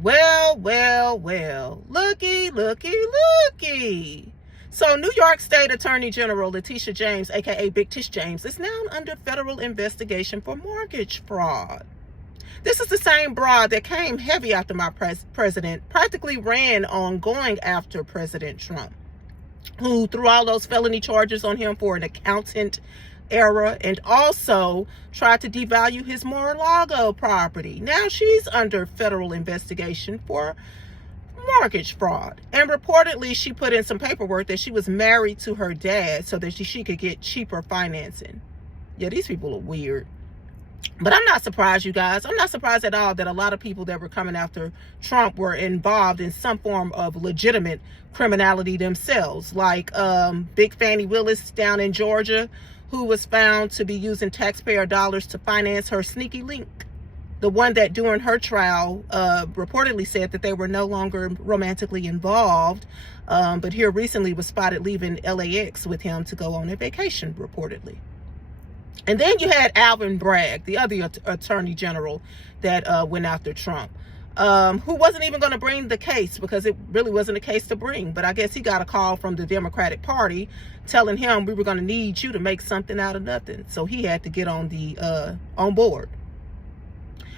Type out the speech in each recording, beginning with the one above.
Well, well, well. Looky, looky, looky. So New York State Attorney General Letitia James, aka Big Tish James, is now under federal investigation for mortgage fraud. This is the same broad that came heavy after my president practically ran on going after President Trump, who threw all those felony charges on him for an accountant error and also tried to devalue his Mar-a-Lago property. Now she's under federal investigation for mortgage fraud. And reportedly, she put in some paperwork that she was married to her dad so that she could get cheaper financing. Yeah, these people are weird. But I'm not surprised, you guys. I'm not surprised at all that a lot of people that were coming after Trump were involved in some form of legitimate criminality themselves, like Big Fannie Willis down in Georgia, who was found to be using taxpayer dollars to finance her sneaky link. The one that during her trial reportedly said that they were no longer romantically involved, but here recently was spotted leaving LAX with him to go on a vacation, reportedly. And then you had Alvin Bragg, the other attorney general that went after Trump, who wasn't even going to bring the case because it really wasn't a case to bring. But I guess he got a call from the Democratic Party telling him we were going to need you to make something out of nothing. So he had to get on board.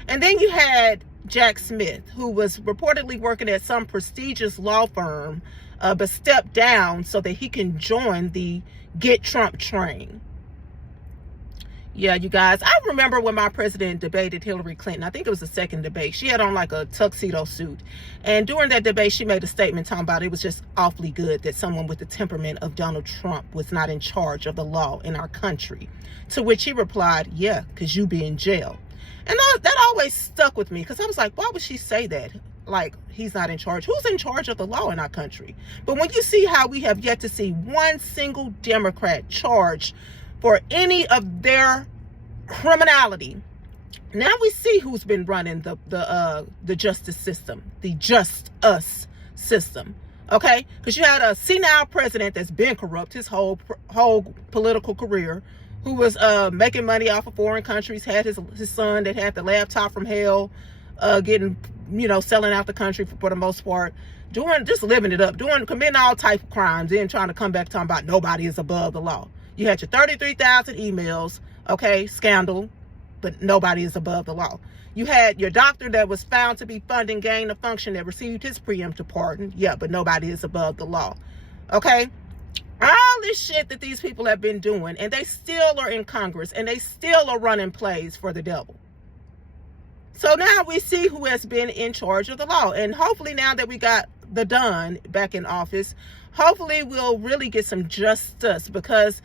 And then you had Jack Smith, who was reportedly working at some prestigious law firm, but stepped down so that he can join the Get Trump train. Yeah, you guys, I remember when my president debated Hillary Clinton. I think it was the second debate. She had on like a tuxedo suit. And during that debate, she made a statement talking about it was just awfully good that someone with the temperament of Donald Trump was not in charge of the law in our country. To which he replied, yeah, because you be in jail. And that always stuck with me because I was like, why would she say that? Like, he's not in charge. Who's in charge of the law in our country? But when you see how we have yet to see one single Democrat charged for any of their criminality, now we see who's been running the justice system, the just us system. Okay, because you had a senile president that's been corrupt his whole political career, who was making money off of foreign countries, had his son that had the laptop from hell, getting, selling out the country for the most part, just living it up, committing all type of crimes, then trying to come back talking about nobody is above the law. You had your 33,000 emails, okay, scandal, but nobody is above the law. You had your doctor that was found to be funding gain of function that received his preemptive pardon, yeah, but nobody is above the law, okay? All this shit that these people have been doing, and they still are in Congress, and they still are running plays for the devil. So now we see who has been in charge of the law. And hopefully now that we got the Don back in office, hopefully we'll really get some justice. Because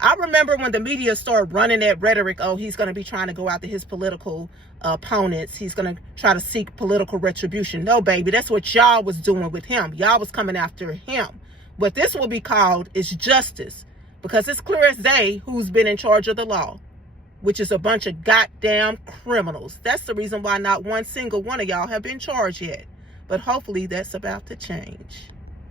I remember when the media started running that rhetoric, oh, he's going to be trying to go after his political opponents. He's going to try to seek political retribution. No, baby, that's what y'all was doing with him. Y'all was coming after him. What this will be called is justice, because it's clear as day who's been in charge of the law, which is a bunch of goddamn criminals. That's the reason why not one single one of y'all have been charged yet. But hopefully that's about to change.